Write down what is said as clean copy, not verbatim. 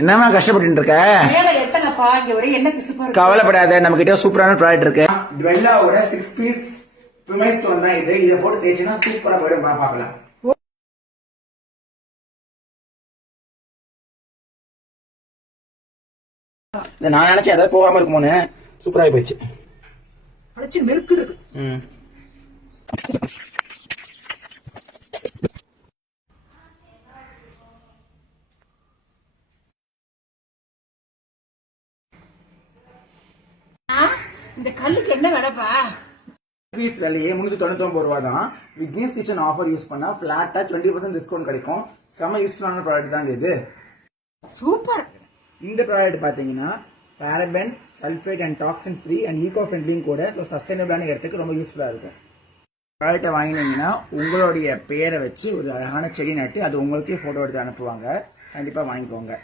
என்னமா கஷ்டப்பட்டு இருக்க? கவலைப்படாத, நம்ம கிட்ட சூப்பரான ப்ராடக்ட் இருக்கு. டுவெல்லாவோட 6 பீஸ் புமைஸ் ஸ்டோன் தான் இது. இதை போட்டு தேய்ச்சினா சூப்பரா போயிடும். பாக்கலாம். நான் நினைச்சேன் ஏதாவது போகாம இருக்குமோன்னு, சூப்பராகி போயிடுச்சு. நெருக்கு இருக்கு. இந்த கல்லுக்கு என்ன விலைப்பா? பீஸ் விலையே 399 ரூபா தான். விக்னேஷ் கிச்சன் ஆஃபர் யூஸ் பண்ணா பிளாட்டா 20% டிஸ்கவுண்ட் கிடைக்கும். செம யூஸ்ஃபுல்லான ப்ராடக்ட் தான் இது. சூப்பர். இந்த ப்ராடக்ட் பாத்தீங்கன்னா paraben, sulphate and toxin free and eco ஃப்ரெண்ட்லியும் கூட. ஸோ சஸ்டைனபிளான இடத்துக்கு ரொம்ப யூஸ்ஃபுல்லா இருக்கும். ப்ராடக்ட்டை வாங்கினீங்கன்னா உங்களுடைய பேரை வச்சு ஒரு அழகான செடி நட்டு அது உங்களுக்கே போட்டோ எடுத்து அனுப்புவாங்க. கண்டிப்பா வாங்கிக்கோங்க.